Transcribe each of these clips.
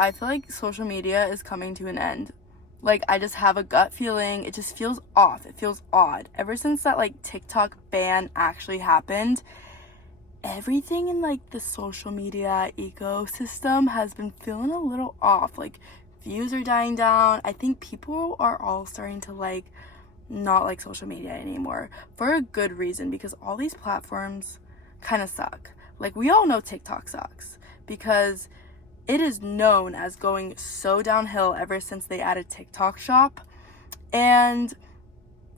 I feel like social media is coming to an end. Like, I just have a gut feeling. It just feels off. It feels odd. Ever since that, like, TikTok ban actually happened, everything in, like, the social media ecosystem has been feeling a little off. Like, views are dying down. I think people are all starting to, like, not like social media anymore for a good reason, because all these platforms kind of suck. Like, we all know TikTok sucks because it is known as going so downhill ever since they added TikTok Shop. And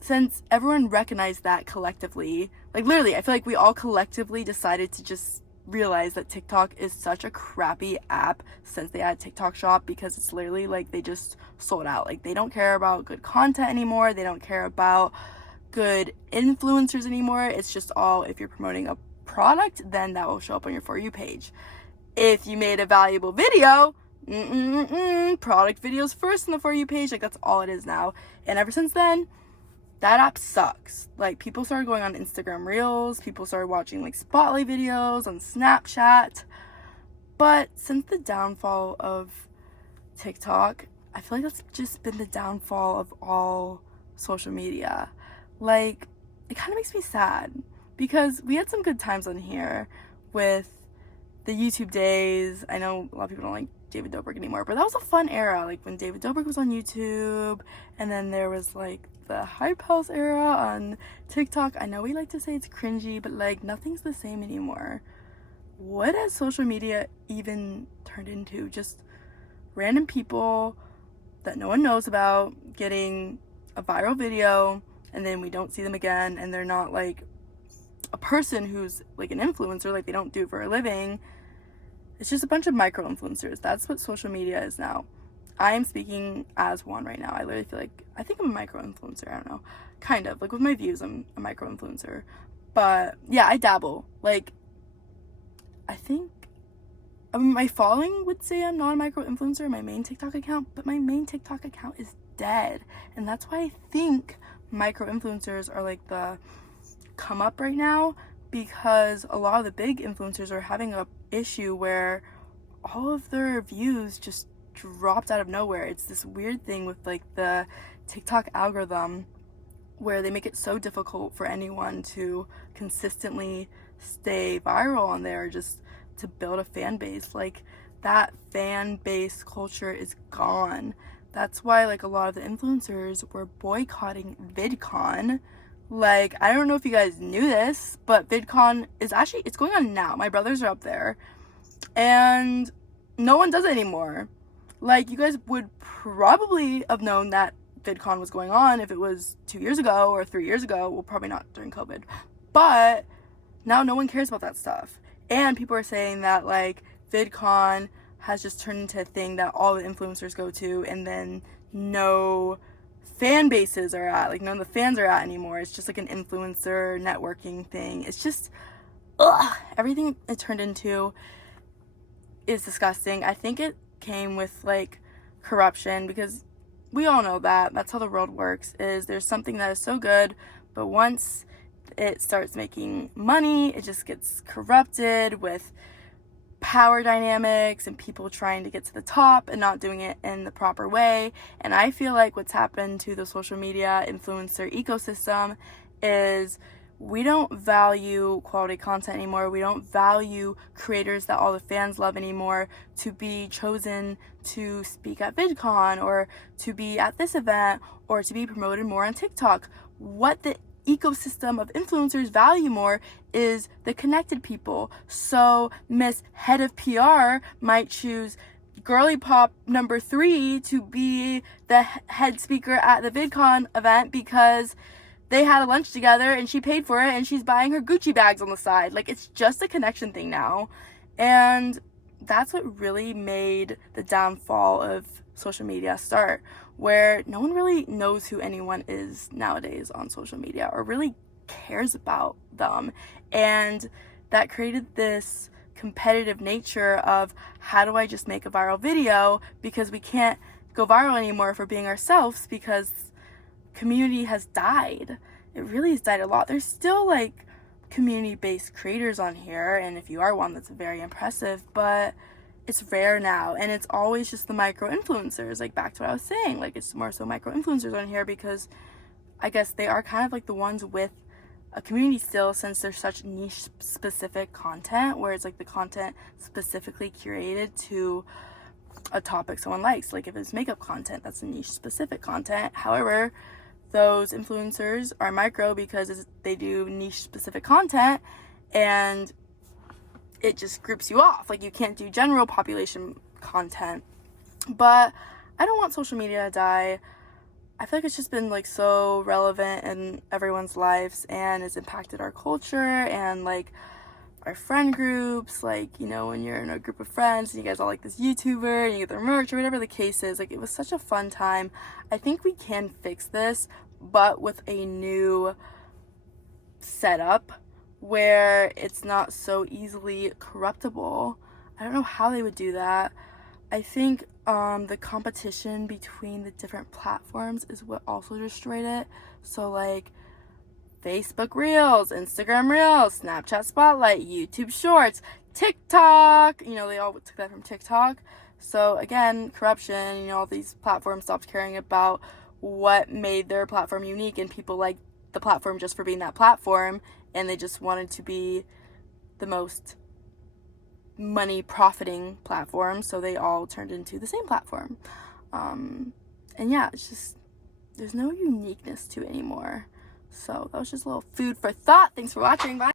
since everyone recognized that collectively, like literally, I feel like we all collectively decided to just realize that TikTok is such a crappy app since they added TikTok Shop, because it's literally like they just sold out. Like, they don't care about good content anymore. They don't care about good influencers anymore. It's just all, if you're promoting a product, then that will show up on your For You page. If you made a valuable video, product videos first on the For You page. Like, that's all it is now. And ever since then, that app sucks. Like, people started going on Instagram Reels. People started watching, like, Spotlight videos on Snapchat. But since the downfall of TikTok, I feel like that's just been the downfall of all social media. Like, it kind of makes me sad because we had some good times on here with the YouTube days. I know a lot of people don't like David Dobrik anymore, but that was a fun era. Like, when David Dobrik was on YouTube, and then there was, like, the Hype House era on TikTok. I know we like to say it's cringy, but, like, nothing's the same anymore. What has social media even turned into? Just random people that no one knows about getting a viral video, and then we don't see them again, and they're not, like, a person who's, like, an influencer. Like, they don't do it for a living. It's just a bunch of micro influencers. That's what social media is now. I am speaking as one right now. I literally feel like, I think I'm a micro influencer. I don't know. Kind of. Like, with my views, I'm a micro influencer. But yeah, I dabble. Like, I think my following would say I'm not a micro influencer, my main TikTok account, but my main TikTok account is dead. And that's why I think micro influencers are, like, the come up right now, because a lot of the big influencers are having a issue where all of their views just dropped out of nowhere. It's this weird thing with, like, the TikTok algorithm where they make it so difficult for anyone to consistently stay viral on there, just to build a fan base. Like, that fan base culture is gone. That's why, like, a lot of the influencers were boycotting VidCon. Like, I don't know if you guys knew this, but VidCon is actually, it's going on now. My brothers are up there, and no one does it anymore. Like, you guys would probably have known that VidCon was going on if it was 2 years ago or 3 years ago. Well, probably not during COVID. But now no one cares about that stuff. And people are saying that, like, VidCon has just turned into a thing that all the influencers go to, and then no fan bases are at. Like, none of the fans are at anymore. It's just, like, an influencer networking thing. It's just, everything it turned into is disgusting. I think it came with, like, corruption, because we all know that that's how the world works. Is there's something that is so good, but once it starts making money, it just gets corrupted with power dynamics and people trying to get to the top and not doing it in the proper way. And I feel like what's happened to the social media influencer ecosystem is we don't value quality content anymore. We don't value creators that all the fans love anymore to be chosen to speak at VidCon or to be at this event or to be promoted more on TikTok. What the ecosystem of influencers value more is the connected people. So Miss Head of PR might choose Girly Pop number 3 to be the head speaker at the VidCon event because they had a lunch together and she paid for it and she's buying her Gucci bags on the side. Like, it's just a connection thing now. And that's what really made the downfall of social media start, where no one really knows who anyone is nowadays on social media or really cares about them. And that created this competitive nature of, how do I just make a viral video, because we can't go viral anymore for being ourselves because community has died. It really has died a lot. There's still, like, community-based creators on here, and if you are one, that's very impressive, but it's rare now, and it's always just the micro influencers. Like, back to what I was saying, like, it's more so micro influencers on here because I guess they are kind of like the ones with a community still, since there's such niche specific content where it's like the content specifically curated to a topic someone likes. Like, if it's makeup content, that's a niche specific content. However, those influencers are micro because they do niche specific content, and it just groups you off. Like, you can't do general population content. But I don't want social media to die. I feel like it's just been like so relevant in everyone's lives, and it's impacted our culture and like our friend groups. Like, you know, when you're in a group of friends and you guys all like this YouTuber and you get their merch or whatever the case is, like, it was such a fun time. I think we can fix this, but with a new setup where it's not so easily corruptible. I don't know how they would do that. I think the competition between the different platforms is what also destroyed it. So like Facebook Reels, Instagram Reels, Snapchat Spotlight, YouTube Shorts, TikTok, you know, they all took that from TikTok. So again, corruption, you know, all these platforms stopped caring about what made their platform unique, and people like the platform just for being that platform, and they just wanted to be the most money profiting platform, so they all turned into the same platform. And yeah, it's just, there's no uniqueness to it anymore. So that was just a little food for thought. Thanks for watching. Bye.